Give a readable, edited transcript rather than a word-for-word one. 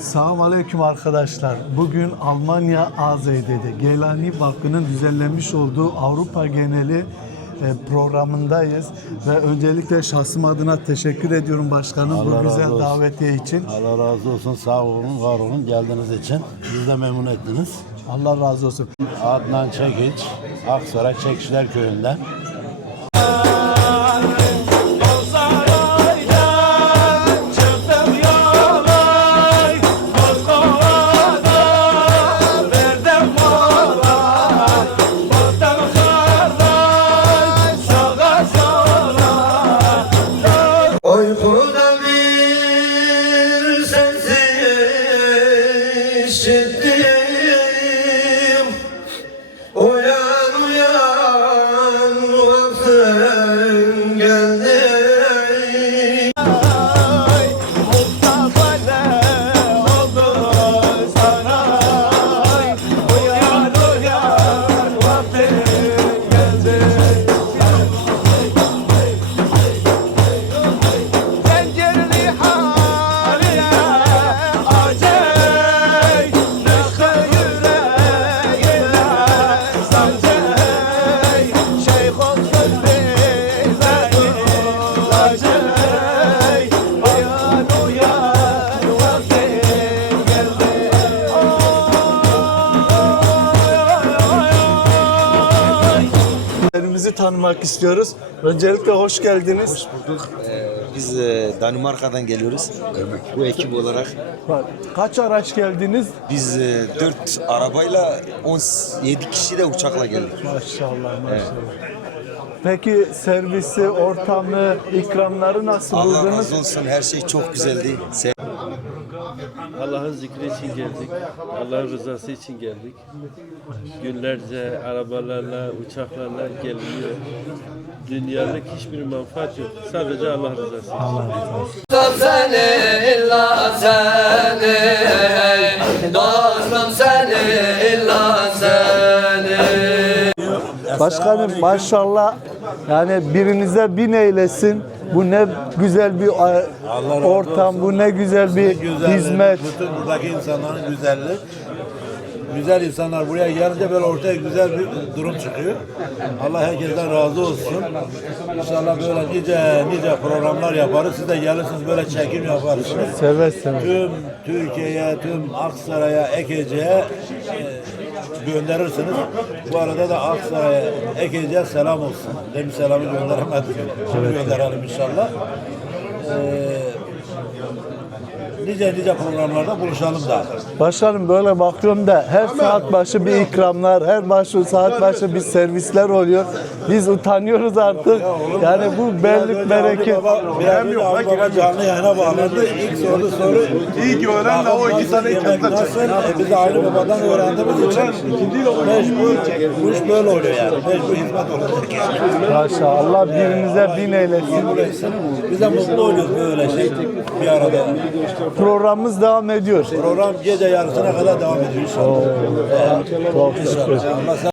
Selamun Aleyküm arkadaşlar. Bugün Almanya Azey'de Geylani Vakfı'nın düzenlemiş olduğu Avrupa geneli programındayız. Ve öncelikle şahsım adına teşekkür ediyorum başkanım bu güzel davetiye için. Allah razı olsun, sağ olun, var olun geldiğiniz için. Biz de memnun ettiniz. Allah razı olsun. Adnan Çekiç, Aksaray Çekişler Köyü'nden. Uykuda bir sesi işittim. Uyan uyan vaktin geldi. Mustafa ne oldu sana? Uyan uyan vaktin geldi. Pencereli haline acey, neşe yüreğine sancey, şeyh olsun bize acey, uyan uyan vaktin geldi. Kendimizi tanımak istiyoruz. Öncelikle hoş geldiniz. Hoş bulduk. Biz Danimarka'dan geliyoruz. Bu ekip olarak. Kaç araç geldiniz? Biz 4 arabayla 17 kişi de uçakla geldik. Maşallah maşallah. Peki servisi, ortamı, ikramları nasıl Allah buldunuz? razı olsun. Her şey çok güzeldi. Allah'ın zikri için geldik. Allah'ın rızası için geldik. Günlerce arabalarla, uçaklarla geliniyor. Dünyalık hiçbir menfaat yok. Sadece Allah rızası. Dostum seni illa seni, dostum seni illa seni. Başkanım maşallah yani birinize bin eylesin. Bu ne güzel bir ortam, bu ne güzel bir hizmet. Bütün buradaki insanların güzelliği. Güzel insanlar buraya gelince böyle ortaya güzel bir durum çıkıyor. Allah herkesten razı olsun. İnşallah böyle nice programlar yaparız. Siz de gelirsiniz böyle çekim yaparsınız. Seve seve. Tüm Türkiye'ye, tüm Aksaray'a, Ekece'ye gönderirsiniz. Bu arada da Aksaray'a, Ekece'ye selam olsun. Demin selamı gönderemedim. Şimdi gönderelim inşallah. Nice programlarda buluşalım da. Başkanım böyle bakıyorum da her saat başı bir ikramlar, saat başı bir servisler oluyor. Biz utanıyoruz artık. Yani bu berlik bereket. Benim yok. Baba canlı yayına bağlandı. İlk sorduğu soru. İyi ki öğren de o iki tane ikramda Nasıl? Biz de aynı babadan öğrendiğimiz için mecbur bu iş böyle oluyor yani. Mecbur hizmet olacak yani. Maşallah Allah birinize bin eylesin. Biz de mutlu oluyoruz böyle şey bir arada. Programımız devam ediyor. Program gece yarısına kadar devam ediyor inşallah. Çok şükür. İnşallah.